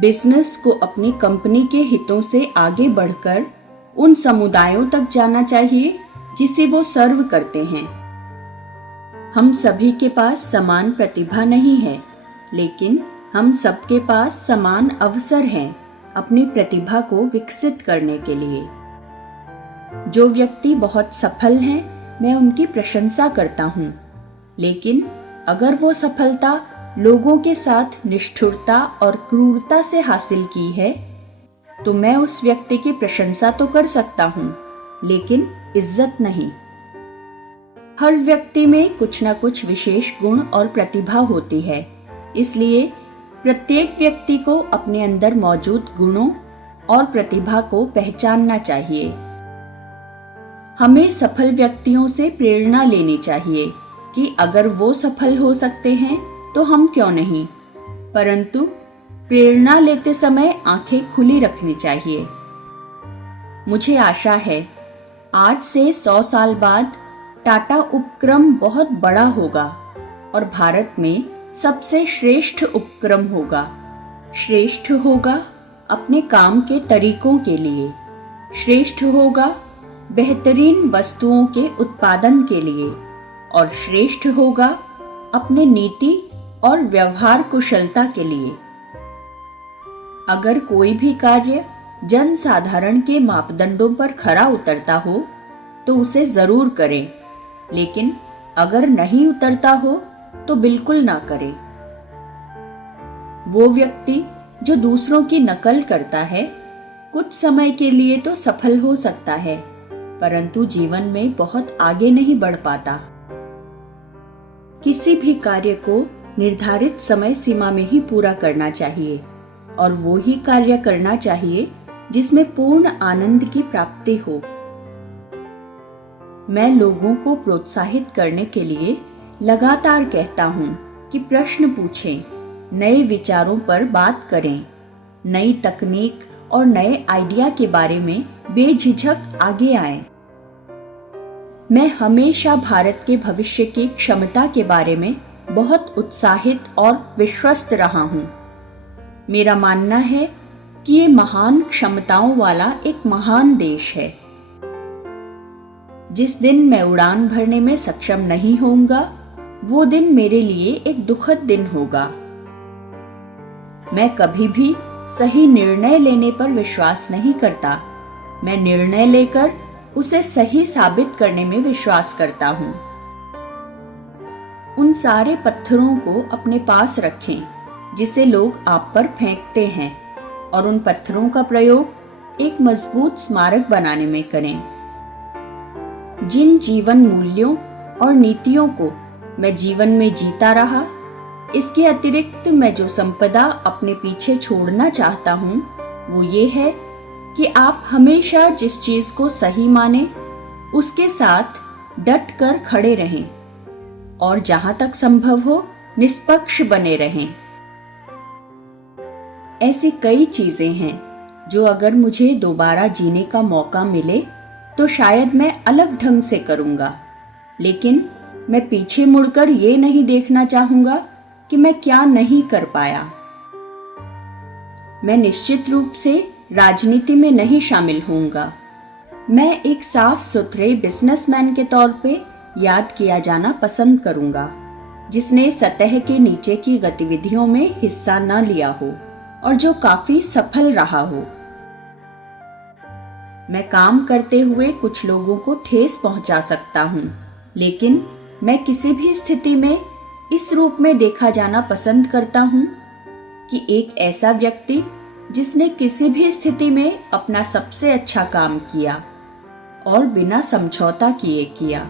Business को अपनी company के हितों से आगे बढ़कर उन समुदायों तक जाना चाहिए जिसे वो सर्व करते हैं। हम सभी के पास समान प्रतिभा नहीं है, लेकिन हम सबके पास समान अवसर हैं अपनी प्रतिभा को विकसित करने के लिए। जो व्यक्ति बहुत सफल हैं, मैं उनकी प्रशंसा करता हूँ, लेकिन अगर वो सफलता लोगों के साथ निष्ठुरता और क्रूरता से हासिल की है, तो मैं उस व्यक्ति की प्रशंसा तो कर सकता हूँ, लेकिन इज्जत नहीं। हर व्यक्ति में कुछ न कुछ विशेष गुण और प्रतिभा होती है, इसलिए प्रत्येक व्यक्ति को अपने अंदर मौजूद गुणों और प्रतिभा को पहचानना चाहिए। हमें सफल व्यक्तियों से प्रेरणा लेनी चाहिए कि अगर वो सफल हो सकते हैं तो हम क्यों नहीं, परंतु प्रेरणा लेते समय आंखें खुली रखनी चाहिए। मुझे आशा है आज से 100 साल बाद टाटा उपक्रम बहुत बड़ा होगा और भारत में सबसे श्रेष्ठ उपक्रम होगा। श्रेष्ठ होगा अपने काम के तरीकों के लिए, श्रेष्ठ होगा बेहतरीन वस्तुओं के उत्पादन के लिए, और श्रेष्ठ होगा अपने नीति और व्यवहार कुशलता के लिए। अगर कोई भी कार्य जन साधारण के मापदंडों पर खरा उतरता हो तो उसे जरूर करें, लेकिन अगर नहीं उतरता हो तो बिल्कुल ना करें। वो व्यक्ति जो दूसरों की नकल करता है कुछ समय के लिए तो सफल हो सकता है, परंतु जीवन में बहुत आगे नहीं बढ़ पाता। किसी भी कार्य को निर्धारित समय सीमा में ही पूरा करना चाहिए और वो ही कार्य करना चाहिए जिसमें पूर्ण आनंद की प्राप्ति हो। मैं लोगों को प्रोत्साहित करने के लिए लगातार कहता हूँ कि प्रश्न पूछें, नए विचारों पर बात करें, नई तकनीक और नए आइडिया के बारे में बेझिझक आगे आएं। मैं हमेशा भारत के भविष्य की क्षमता के बारे में बहुत उत्साहित और विश्वस्त रहा हूँ। मेरा मानना है कि ये महान क्षमताओं वाला एक महान देश है। जिस दिन मैं उड़ान भरने में सक्षम नहीं होऊंगा, वो दिन मेरे लिए एक दुखद दिन होगा। मैं कभी भी सही निर्णय लेने पर विश्वास नहीं करता। मैं निर्णय लेकर उसे सही साबित करने में विश्वास करता हूँ। उन सारे पत्थरों को अपने पास रखें जिसे लोग आप पर फेंकते हैं, और उन पत्थरों का प्रयोग एक मजबूत स्मारक बनाने में करें। जिन जीवन मूल्यों और नीतियों को मैं जीवन में जीता रहा, इसके अतिरिक्त मैं जो संपदा अपने पीछे छोड़ना चाहता हूँ वो ये है कि आप हमेशा जिस चीज को सही माने उसके साथ डट कर खड़े रहें और जहां तक संभव हो निष्पक्ष बने रहें। ऐसी कई चीजें हैं जो अगर मुझे दोबारा जीने का मौका मिले तो शायद मैं अलग ढंग से करूंगा, लेकिन मैं पीछे मुड़कर ये नहीं देखना चाहूंगा कि मैं क्या नहीं कर पाया। मैं निश्चित रूप से राजनीति में नहीं शामिल होऊंगा। मैं एक साफ सुथरे बिजनेसमैन के तौर पे याद किया जाना पसंद करूंगा, जिसने सतह के नीचे की गतिविधियों में हिस्सा न लिया हो और जो काफी सफल रहा हो। मैं काम करते हुए कुछ लोगों को ठेस पहुंचा सकता हूं, लेकिन मैं किसी भी स्थिति में इस रूप में देखा जाना पसंद करता हूं कि एक ऐसा व्यक्ति जिसने किसी भी स्थिति में अपना सबसे अच्छा काम किया और बिना समझौता किए किया।